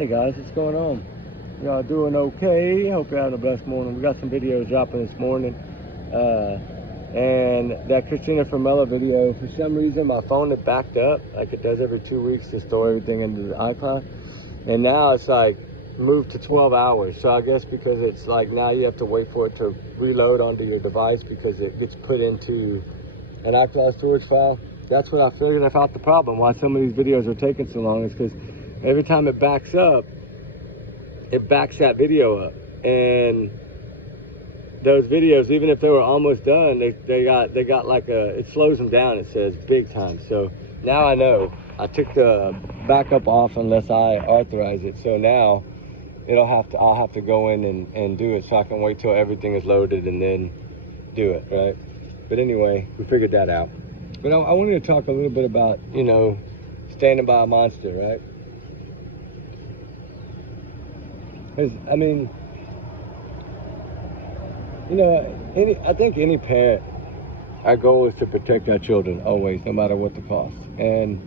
Hey guys, what's going on? Y'all doing okay? Hope you're having a blessed morning. We got some videos dropping this morning. And that Christina from Mella video, for some reason my phone had backed up like it does every 2 weeks to store everything into the iCloud. And now it's like moved to 12 hours. So I guess because it's like now you have to wait for it to reload onto your device because it gets put into an iCloud storage file. That's what I figured. I found the problem why some of these videos are taking so long is because every time it backs up, it backs that video up. And those videos, even if they were almost done, they got like it slows them down, it says big time. So now I know. I took the backup off unless I authorize it. So now I'll have to go in and do it so I can wait till everything is loaded and then do it, right? But anyway, we figured that out. But I wanted to talk a little bit about, standing by a monster, right? Because, I mean, I think any parent, our goal is to protect our children always, no matter what the cost. And,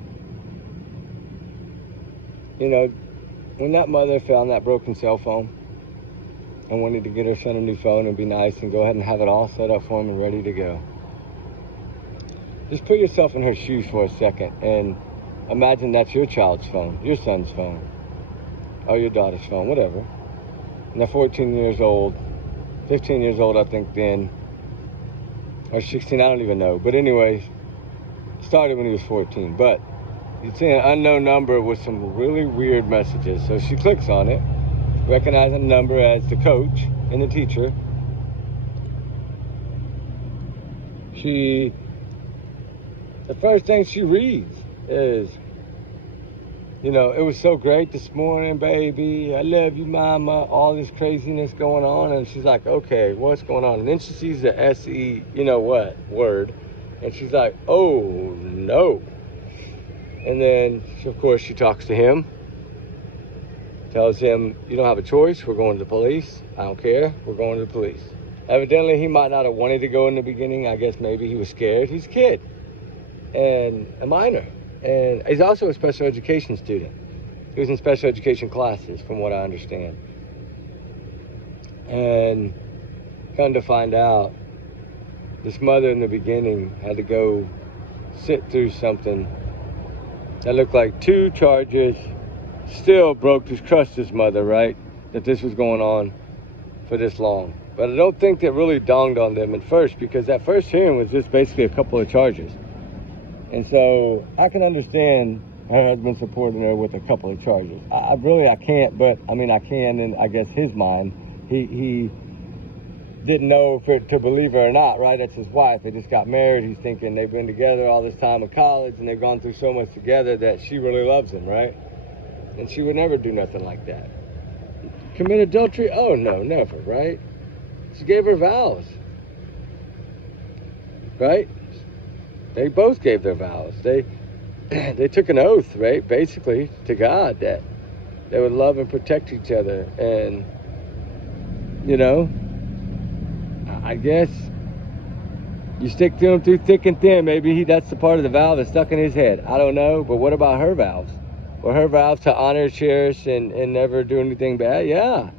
when that mother found that broken cell phone and wanted to get her son a new phone and be nice and go ahead and have it all set up for him and ready to go, just put yourself in her shoes for a second and imagine that's your child's phone, your son's phone, or your daughter's phone, whatever. And they're 14 years old, 15 years old, I think then, or 16, I don't even know. But anyways, started when he was 14. But you see an unknown number with some really weird messages. So she clicks on it, recognizing the number as the coach and the teacher. The first thing she reads is, it was so great this morning, baby. I love you, mama. All this craziness going on. And she's like, okay, what's going on? And then she sees the S-E, word. And she's like, oh, no. And then, of course, she talks to him. Tells him, you don't have a choice. We're going to the police. I don't care. We're going to the police. Evidently, he might not have wanted to go in the beginning. I guess maybe he was scared. He's a kid and a minor. And he's also a special education student. He was in special education classes, from what I understand. And come to find out, this mother in the beginning had to go sit through something that looked like 2 charges. Still crushed his mother, right? That this was going on for this long. But I don't think that really dawned on them at first, because that first hearing was just basically a couple of charges. And so I can understand her husband supporting her with a couple of charges. I can't, but I mean, I can in, I guess, his mind. He didn't know to believe her or not, right? That's his wife. They just got married. He's thinking they've been together all this time in college and they've gone through so much together that she really loves him, right? And she would never do nothing like that. Commit adultery? Oh, no, never, right? She gave her vows, right? They both gave their vows. They took an oath, right, basically, to God that they would love and protect each other. And, I guess you stick to him through thick and thin. Maybe that's the part of the vow that's stuck in his head. I don't know. But what about her vows? Or her vows to honor, cherish, and never do anything bad? Yeah.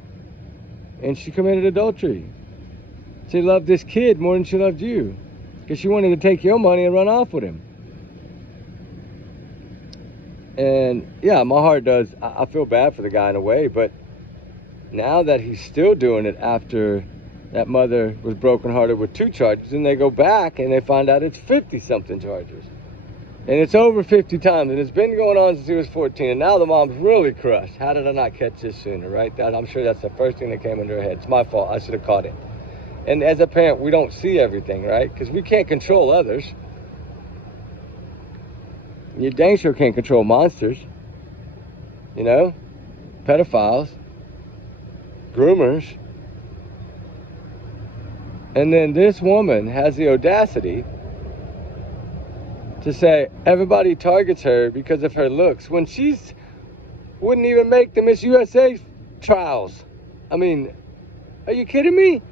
And she committed adultery. She loved this kid more than she loved you, because she wanted to take your money and run off with him. And yeah, my heart does. I feel bad for the guy in a way, but now that he's still doing it after that mother was brokenhearted with 2 charges, and they go back and they find out it's 50-something charges. And it's over 50 times, and it's been going on since he was 14, and now the mom's really crushed. How did I not catch this sooner, right? I'm sure that's the first thing that came into her head. It's my fault. I should have caught it. And as a parent, we don't see everything, right? Because we can't control others. You dang sure can't control monsters. Pedophiles, groomers. And then this woman has the audacity to say everybody targets her because of her looks, when she's wouldn't even make the Miss USA trials. I mean, are you kidding me?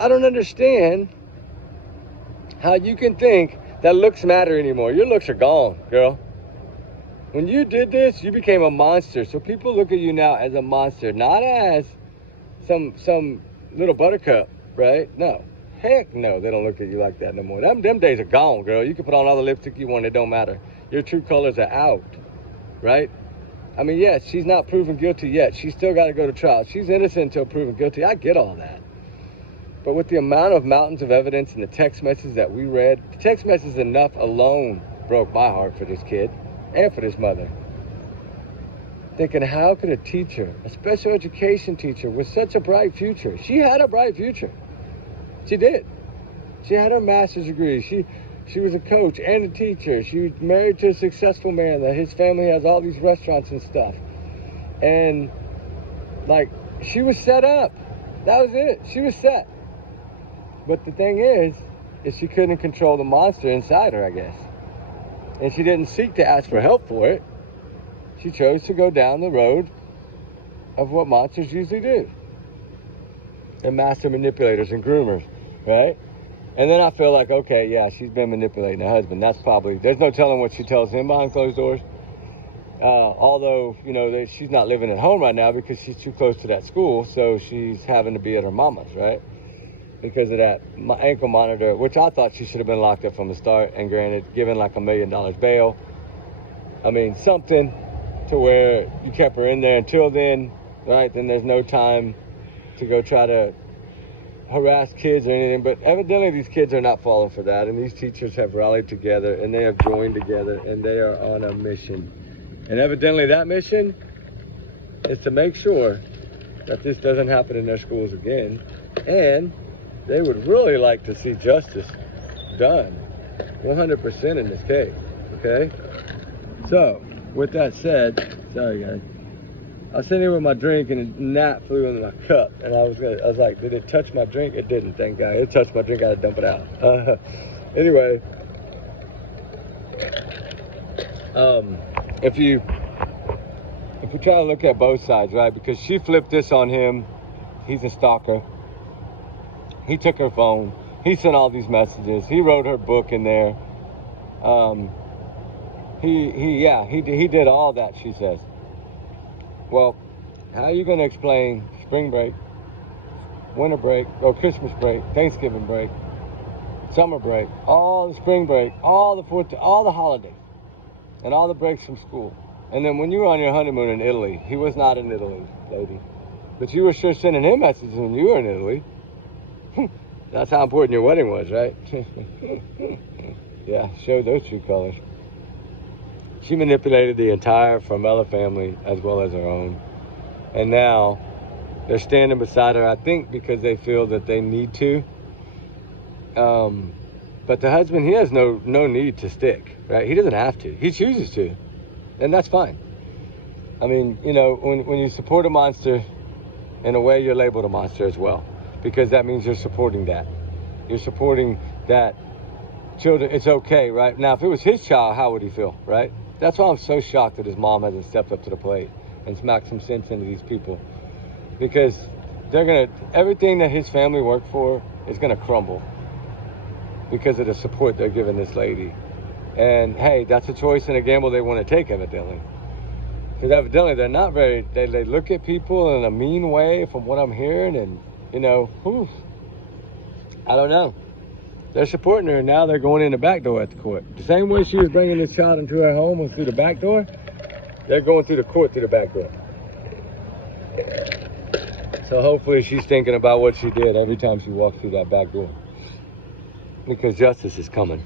I don't understand how you can think that looks matter anymore. Your looks are gone, girl. When you did this, you became a monster. So people look at you now as a monster, not as some little buttercup, right? No. Heck no, they don't look at you like that no more. Them days are gone, girl. You can put on all the lipstick you want, it don't matter. Your true colors are out, right? I mean, yes, she's not proven guilty yet. She's still got to go to trial. She's innocent until proven guilty. I get all that. But with the amount of mountains of evidence and the text messages that we read, the text messages enough alone broke my heart for this kid and for this mother. Thinking, how could a teacher, a special education teacher with such a bright future, she had a bright future. She did. She had her master's degree. She was a coach and a teacher. She was married to a successful man that his family has all these restaurants and stuff. And like, she was set up. That was it. She was set. But the thing is she couldn't control the monster inside her, I guess. And she didn't seek to ask for help for it. She chose to go down the road of what monsters usually do. And master manipulators and groomers, right? And then I feel like, okay, yeah, she's been manipulating her husband. That's probably, there's no telling what she tells him behind closed doors. Although, you know, she's not living at home right now because she's too close to that school. So she's having to be at her mama's, right? Because of that ankle monitor, which I thought she should have been locked up from the start and granted, given like $1 million bail. I mean, something to where you kept her in there until then, right? Then there's no time to go try to harass kids or anything. But evidently these kids are not falling for that. And these teachers have rallied together and they have joined together and they are on a mission. And evidently that mission is to make sure that this doesn't happen in their schools again. And they would really like to see justice done 100% in this case, okay? So, with that said, sorry guys, I was sitting here with my drink and a gnat flew into my cup, and I was like, did it touch my drink? It didn't, thank God. It touched my drink, I had to dump it out. Anyway, if you try to look at both sides, right? Because she flipped this on him, he's a stalker. He took her phone. He sent all these messages. He wrote her book in there. He did all that, she says. Well, how are you going to explain spring break, winter break, or Christmas break, Thanksgiving break, summer break, all the spring break, all the holidays, and all the breaks from school? And then when you were on your honeymoon in Italy, he was not in Italy, lady, but you were sure sending him messages when you were in Italy. That's how important your wedding was, right? Yeah, show those true colors. She manipulated the entire Formella family as well as her own. And now they're standing beside her, I think, because they feel that they need to. But the husband, he has no need to stick, right? He doesn't have to. He chooses to. And that's fine. I mean, you know, when you support a monster, in a way, you're labeled a monster as well. Because that means you're supporting that. You're supporting that children, it's okay, right? Now, if it was his child, how would he feel, right? That's why I'm so shocked that his mom hasn't stepped up to the plate and smacked some sense into these people. Because everything that his family worked for is gonna crumble because of the support they're giving this lady. And hey, that's a choice and a gamble they wanna take, evidently. Because evidently they're not very, they look at people in a mean way from what I'm hearing, and you know, I don't know. They're supporting her, and now they're going in the back door at the court. The same way she was bringing this child into her home was through the back door, they're going through the court through the back door. So hopefully she's thinking about what she did every time she walks through that back door. Because justice is coming.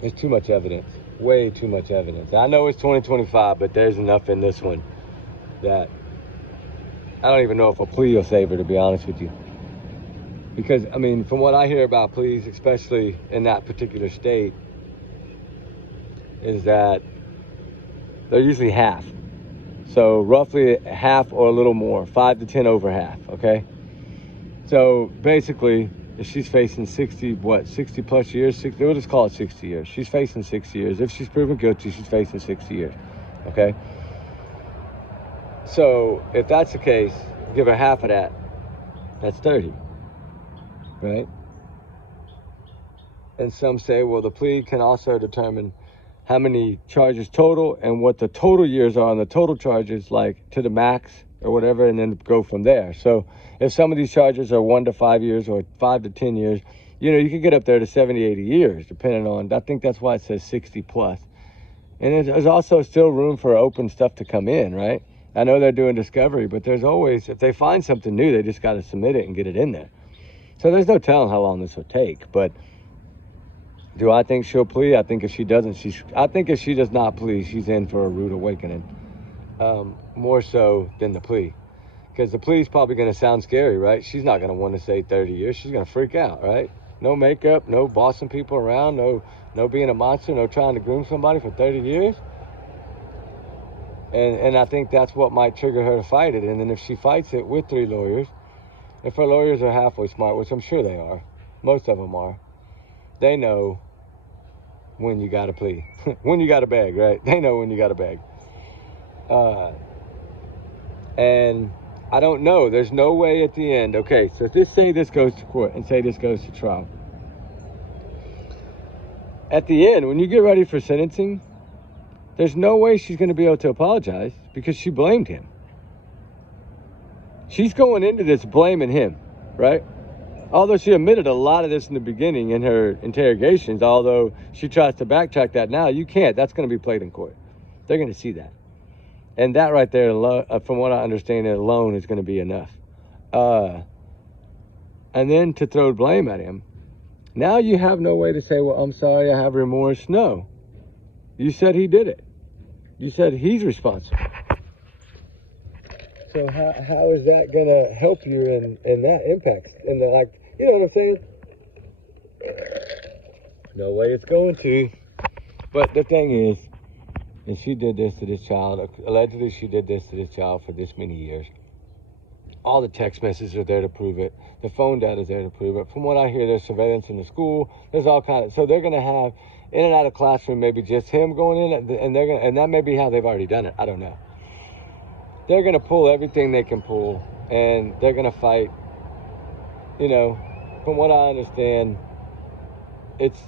There's too much evidence, way too much evidence. I know it's 2025, but there's enough in this one that I don't even know if a plea will save her, to be honest with you. Because, I mean, from what I hear about pleas, especially in that particular state, is that they're usually half. So roughly half or a little more, 5 to 10 over half, okay? So basically, if she's facing 60 plus years, we'll just call it 60 years. She's facing 60 years. If she's proven guilty, she's facing 60 years, okay? So if that's the case, give her half of that, that's 30, right? And some say, well, the plea can also determine how many charges total and what the total years are on the total charges, like to the max or whatever, and then go from there. So if some of these charges are 1 to 5 years or 5 to 10 years, you know, you could get up there to 70, 80 years, depending on, I think that's why it says 60 plus. And there's also still room for open stuff to come in, right? I know they're doing discovery, but there's always, if they find something new, they just got to submit it and get it in there. So there's no telling how long this will take. But do I think she'll plea? I think if she doesn't, I think if she does not plea, she's in for a rude awakening. More so than the plea. Because the plea is probably going to sound scary, right? She's not going to want to say 30 years. She's going to freak out, right? No makeup, no bossing people around, no being a monster, no trying to groom somebody for 30 years. And I think that's what might trigger her to fight it. And then if she fights it with 3 lawyers, if her lawyers are halfway smart, which I'm sure they are, most of them are, they know when you got to plea, when you got to beg, right? They know when you got to beg. And I don't know. There's no way at the end. Okay, so let's say this goes to court and say this goes to trial. At the end, when you get ready for sentencing, there's no way she's going to be able to apologize because she blamed him. She's going into this blaming him, right? Although she admitted a lot of this in the beginning in her interrogations, although she tries to backtrack that now, you can't. That's going to be played in court. They're going to see that. And that right there, from what I understand, alone is going to be enough. And then to throw blame at him. Now you have no way to say, well, I'm sorry, I have remorse. No. You said he did it. You said he's responsible. So how is that going to help you in that impact? And like, you know what I'm saying? No way it's going to. But the thing is she did this to this child. Allegedly, she did this to this child for this many years. All the text messages are there to prove it. The phone data is there to prove it. From what I hear, there's surveillance in the school. There's all kinds of, so they're going to have in and out of classroom, maybe just him going in, and that may be how they've already done it. I don't know. They're going to pull everything they can pull, and they're going to fight. You know, from what I understand, it's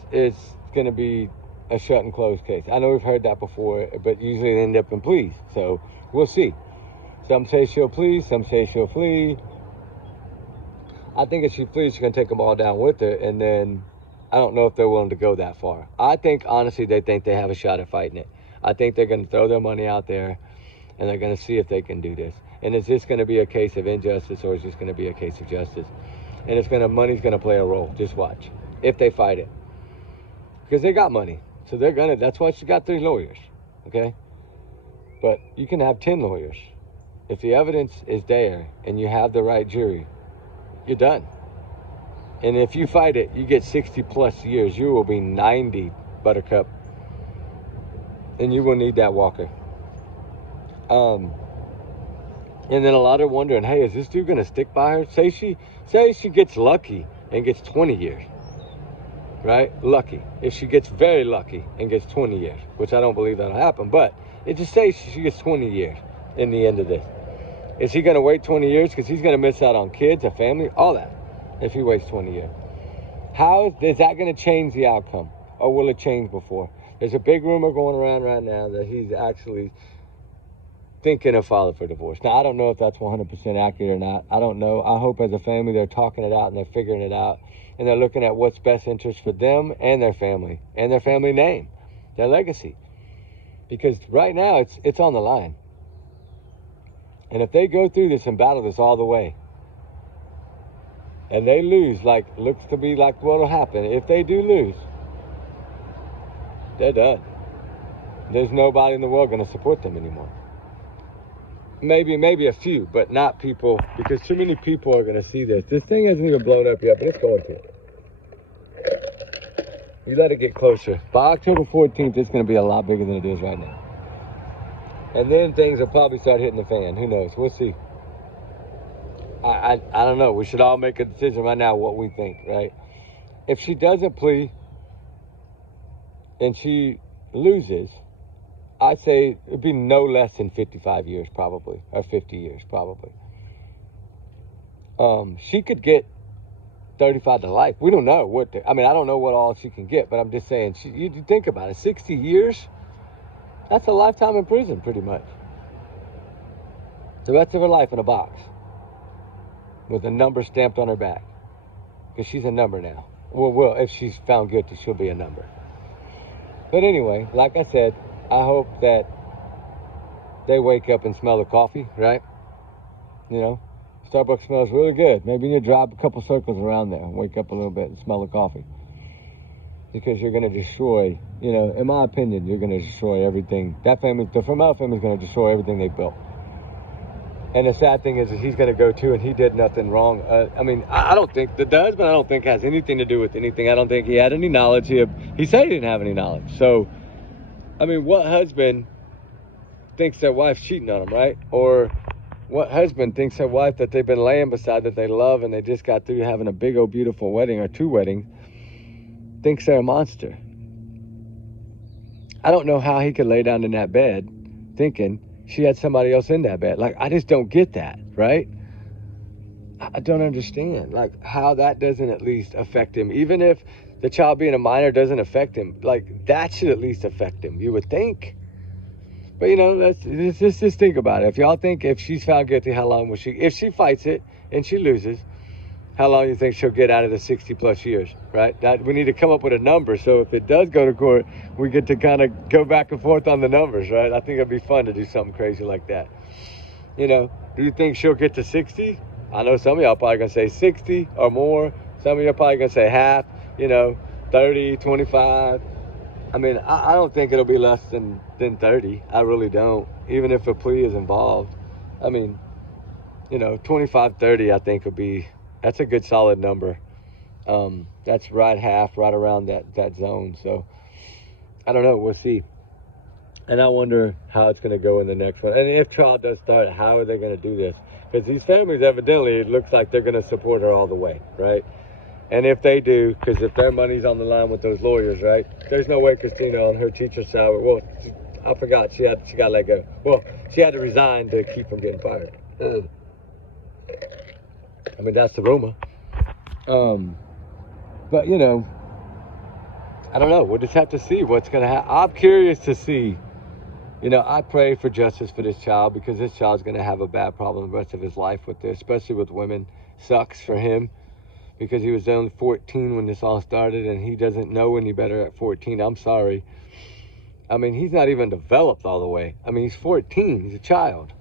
going to be a shut and close case. I know we've heard that before, but usually they end up in pleas. So we'll see. Some say she'll plea, some say she'll flee. I think if she flees, she's going to take them all down with her, and then I don't know if they're willing to go that far. I think, honestly, they think they have a shot at fighting it. I think they're going to throw their money out there, and they're going to see if they can do this. And is this going to be a case of injustice, or is this going to be a case of justice? And money's going to play a role. Just watch. If they fight it. Because they got money. So that's why she got 3 lawyers. Okay? But you can have 10 lawyers. If the evidence is there, and you have the right jury, you're done. And if you fight it, you get 60 plus years. You will be 90, Buttercup. And you will need that walker. And then a lot are wondering, hey, is this dude going to stick by her? Say she gets lucky and gets 20 years. Right? Lucky. If she gets very lucky and gets 20 years, which I don't believe that'll happen, but it just says she gets 20 years in the end of this. Is he going to wait 20 years? Because he's going to miss out on kids, a family, all that, if he waits 20 years. How is that going to change the outcome? Or will it change before? There's a big rumor going around right now that he's actually thinking of filing for divorce. Now, I don't know if that's 100% accurate or not. I don't know. I hope as a family they're talking it out and they're figuring it out. And they're looking at what's best interest for them and their family name, their legacy. Because right now it's on the line. And if they go through this and battle this all the way, and they lose, looks to be like what'll happen, if they do lose, they're done. There's nobody in the world going to support them anymore. Maybe a few, but not people, because too many people are going to see this. This thing hasn't even blown up yet, but it's going to. You let it get closer. By October 14th, it's going to be a lot bigger than it is right now. And then things will probably start hitting the fan. Who knows? We'll see. I don't know. We should all make a decision right now what we think, right? If she doesn't plea and she loses, I'd say it'd be no less than 55 years probably, or 50 years probably. She could get 35 to life. We don't know what, I don't know what all she can get, but I'm just saying, you think about it, 60 years, that's a lifetime in prison, pretty much. The rest of her life in a box with a number stamped on her back. Because she's a number now. Well, if she's found guilty, she'll be a number. But anyway, like I said, I hope that they wake up and smell the coffee, right? You know, Starbucks smells really good. Maybe you need to drive a couple circles around there and wake up a little bit and smell the coffee. Because you're going to destroy, you know, in my opinion, you're going to destroy everything. That family, the Vermel family is going to destroy everything they built. And the sad thing is he's going to go too, and he did nothing wrong. I don't think the husband, I don't think has anything to do with anything. I don't think he had any knowledge. He said he didn't have any knowledge. So, what husband thinks their wife's cheating on him, right? Or what husband thinks their wife that they've been laying beside, that they love, and they just got through having a big old beautiful wedding or 2 weddings, thinks they're a monster? I don't know how he could lay down in that bed thinking she had somebody else in that bed. Like, I just don't get that, right? I don't understand, like, how that doesn't at least affect him. Even if the child being a minor doesn't affect him, like, that should at least affect him, you would think. But, you know, let's just think about it. If y'all think if she's found guilty, how long will she, if she fights it and she loses, how long do you think she'll get out of the 60 plus years, right? That we need to come up with a number. So if it does go to court, we get to kind of go back and forth on the numbers, right? I think it'd be fun to do something crazy like that. You know, do you think she'll get to 60? I know some of y'all probably gonna say 60 or more. Some of y'all probably gonna say half, you know, 30, 25. I don't think it'll be less than 30. I really don't. Even if a plea is involved. 25, 30, I think would be, that's a good solid number. That's right around that zone. So I don't know, we'll see. And I wonder how it's going to go in the next one. And if trial does start, how are they going to do this? Because these families, evidently, it looks like they're going to support her all the way, right? And if they do, because if their money's on the line with those lawyers, right? There's no way Christina on her teacher's salary. Well, I forgot she got let go. Well, she had to resign to keep from getting fired. That's the rumor. But, you know, I don't know. We'll just have to see what's going to happen. I'm curious to see. You know, I pray for justice for this child, because this child's going to have a bad problem the rest of his life with this, especially with women. Sucks for him, because he was only 14 when this all started, and he doesn't know any better at 14. I'm sorry. He's not even developed all the way. He's 14. He's a child.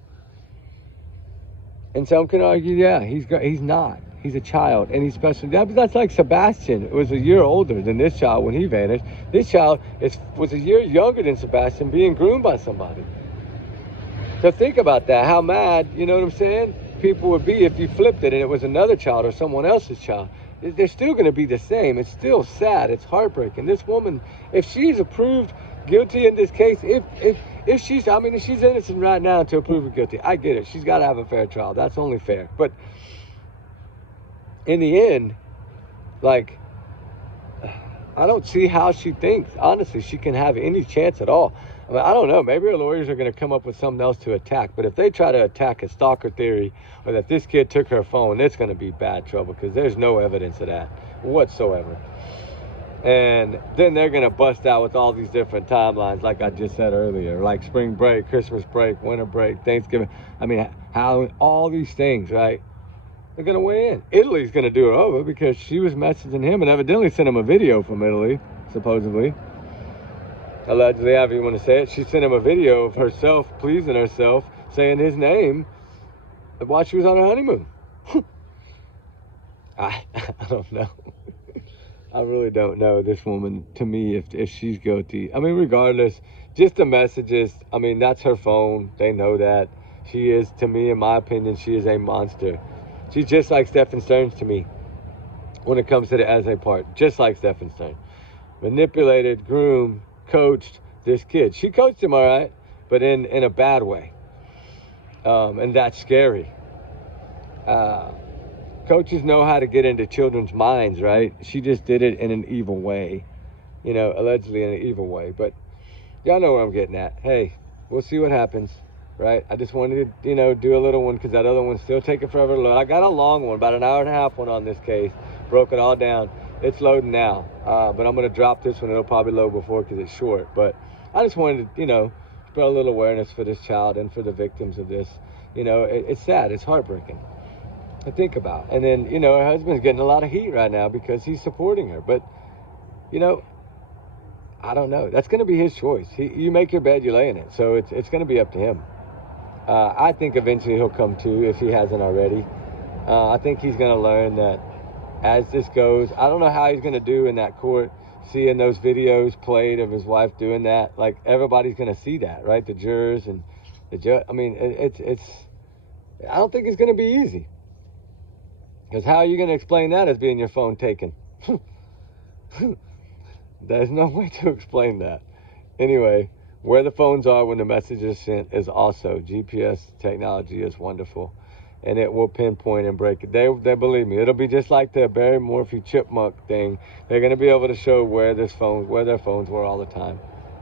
And some can argue, yeah, he's not. He's a child, and he's special. That's like Sebastian. It was a year older than this child when he vanished. This child was a year younger than Sebastian, being groomed by somebody. So think about that. How mad, you know what I'm saying, people would be if you flipped it and it was another child or someone else's child. They're still going to be the same. It's still sad. It's heartbreaking. This woman, if she's approved guilty in this case, if she's innocent right now until proven guilty, I get it. She's got to have a fair trial. That's only fair. But in the end, like, I don't see how she thinks, honestly, she can have any chance at all. I don't know. Maybe her lawyers are going to come up with something else to attack. But if they try to attack a stalker theory, or that this kid took her phone, it's going to be bad trouble, because there's no evidence of that whatsoever. And then they're going to bust out with all these different timelines, like I just said earlier, like spring break, Christmas break, winter break, Thanksgiving. How all these things, right? They're going to weigh in. Italy's going to do her over, because she was messaging him and evidently sent him a video from Italy, supposedly. Allegedly, however you want to say it. She sent him a video of herself pleasing herself, saying his name while she was on her honeymoon. I don't know. I really don't know this woman, to me, if she's guilty. Regardless, just the messages, that's her phone. They know that. She is, to me, in my opinion, she is a monster. She's just like Stephen Stearns to me when it comes to the essay part. Just like Stephen Stearns. Manipulated, groomed, coached this kid. She coached him all right, but in a bad way. And that's scary. Coaches know how to get into children's minds, right? She just did it in an evil way. Allegedly in an evil way. But y'all know where I'm getting at. Hey, we'll see what happens. Right? I just wanted to, do a little one, because that other one's still taking forever to load. I got a long one, about an hour and a half one on this case. broke it all down. It's loading now, but I'm going to drop this one. It'll probably load before because it's short. But I just wanted to, spread a little awareness for this child and for the victims of this. It's sad. It's heartbreaking to think about. And then, her husband's getting a lot of heat right now because he's supporting her. But, I don't know. That's going to be his choice. You make your bed, you lay in it. So it's going to be up to him. I think eventually he'll come to if he hasn't already. I think he's going to learn that as this goes, I don't know how he's going to do in that court, seeing those videos played of his wife doing that. Like, everybody's going to see that, right? The jurors and the judge. I mean, I don't think it's going to be easy. Because how are you going to explain that as being your phone taken? There's no way to explain that. Anyway, where the phones are when the message is sent is also. GPS technology is wonderful. And it will pinpoint and break it. They believe me. It'll be just like the Barry Morphy chipmunk thing. They're going to be able to show where their phones were all the time.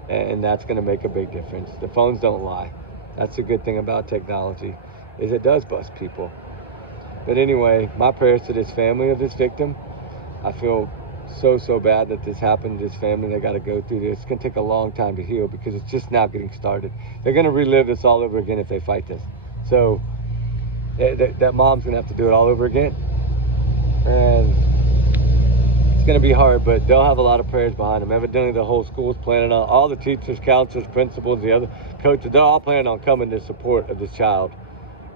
And that's going to make a big difference. The phones don't lie. That's the good thing about technology, is it does bust people. But anyway, my prayers to this family of this victim. I feel so bad that this happened to this family. They got to go through this. It's going to take a long time to heal because it's just now getting started. They're going to relive this all over again if they fight this. So that mom's going to have to do it all over again. And it's going to be hard, but they'll have a lot of prayers behind them. Evidently, the whole school's planning on, all the teachers, counselors, principals, the other coaches, they're all planning on coming to support of this child.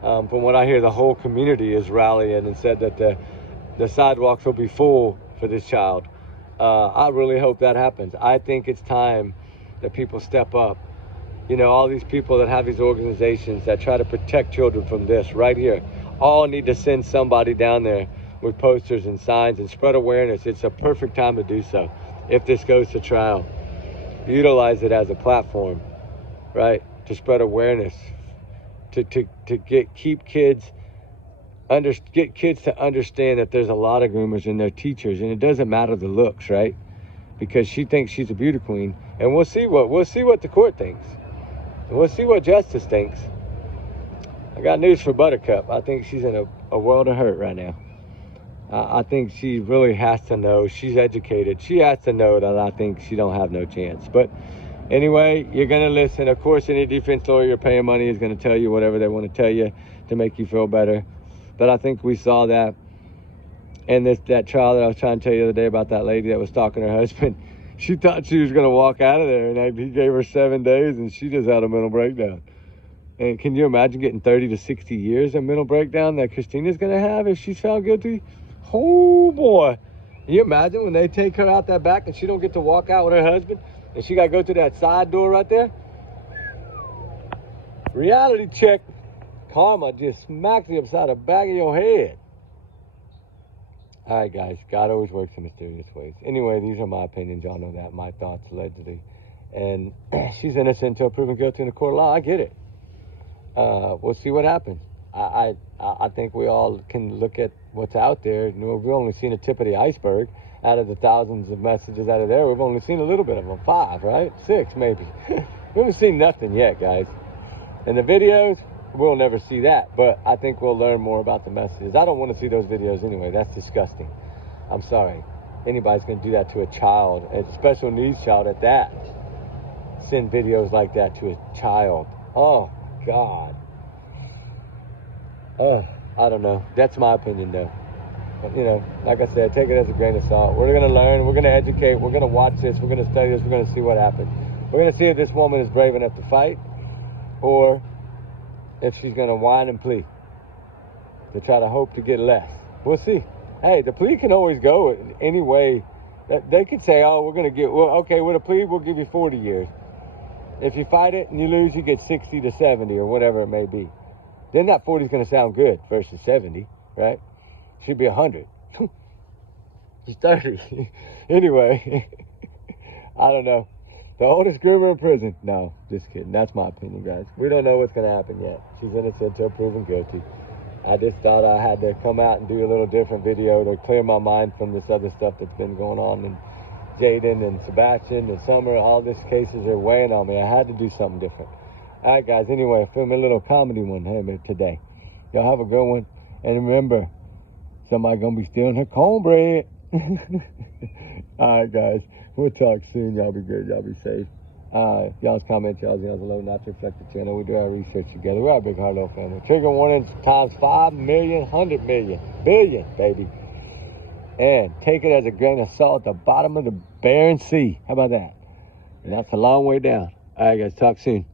From what I hear, the whole community is rallying and said that the sidewalks will be full for this child. I really hope that happens. I think it's time that people step up. All these people that have these organizations that try to protect children from this right here, all need to send somebody down there with posters and signs and spread awareness. It's a perfect time to do so. If this goes to trial, utilize it as a platform, right? To spread awareness, to get kids to understand that there's a lot of groomers and their teachers, and it doesn't matter the looks, right? Because she thinks she's a beauty queen, and we'll see what the court thinks. We'll see what justice thinks. I got news for Buttercup. I think she's in a world of hurt right now. I think she really has to know. She's educated. She has to know that I think she don't have no chance. But anyway, you're going to listen. Of course, any defense lawyer you're paying money is going to tell you whatever they want to tell you to make you feel better. But I think we saw that. And that trial that I was trying to tell you the other day about that lady that was stalking her husband, she thought she was going to walk out of there, and he gave her 7 days, and she just had a mental breakdown. And can you imagine getting 30 to 60 years of mental breakdown that Christina's going to have if she's found guilty? Oh, boy. Can you imagine when they take her out that back and she don't get to walk out with her husband, and she got to go through that side door right there? Reality check. Karma just smacks you upside the back of your head. All right, guys. God always works in mysterious ways. Anyway, these are my opinions. Y'all know that. My thoughts, allegedly. And she's innocent until proven guilty in the court of law. I get it. We'll see what happens. I think we all can look at what's out there. We've only seen a tip of the iceberg. Out of the thousands of messages out of there, we've only seen a little bit of them. 5, right? 6, maybe. We haven't seen nothing yet, guys. And the videos, we'll never see that, but I think we'll learn more about the messages. I don't want to see those videos anyway. That's disgusting. I'm sorry. Anybody's going to do that to a child, a special needs child at that. Send videos like that to a child. Oh, God. Oh, I don't know. That's my opinion, though. But, like I said, take it as a grain of salt. We're going to learn. We're going to educate. We're going to watch this. We're going to study this. We're going to see what happens. We're going to see if this woman is brave enough to fight, or if she's going to whine and plea to try to hope to get less. We'll see. Hey, the plea can always go any way. They could say, oh, we're going to okay, with a plea, we'll give you 40 years. If you fight it and you lose, you get 60 to 70 or whatever it may be. Then that 40 is going to sound good versus 70, right? Should be 100. It's 30. Anyway, I don't know. The oldest groomer in prison. No, just kidding. That's my opinion, guys. We don't know what's going to happen yet. She's innocent until proven guilty. I just thought I had to come out and do a little different video to clear my mind from this other stuff that's been going on. And Jaden and Sebastian and Summer, all these cases are weighing on me. I had to do something different. All right, guys. Anyway, I filmed a little comedy one today. Y'all have a good one. And remember, Somebody gonna be stealing her cornbread. All right, guys. We'll talk soon. Y'all be good. Y'all be safe. Y'all's comment, y'all's below, not to reflect the channel. We do our research together. We're a big heart little family. Trigger warnings times 5 million, 100 million, billion, baby. And take it as a grain of salt at the bottom of the Barren Sea. How about that? And that's a long way down. All right, guys. Talk soon.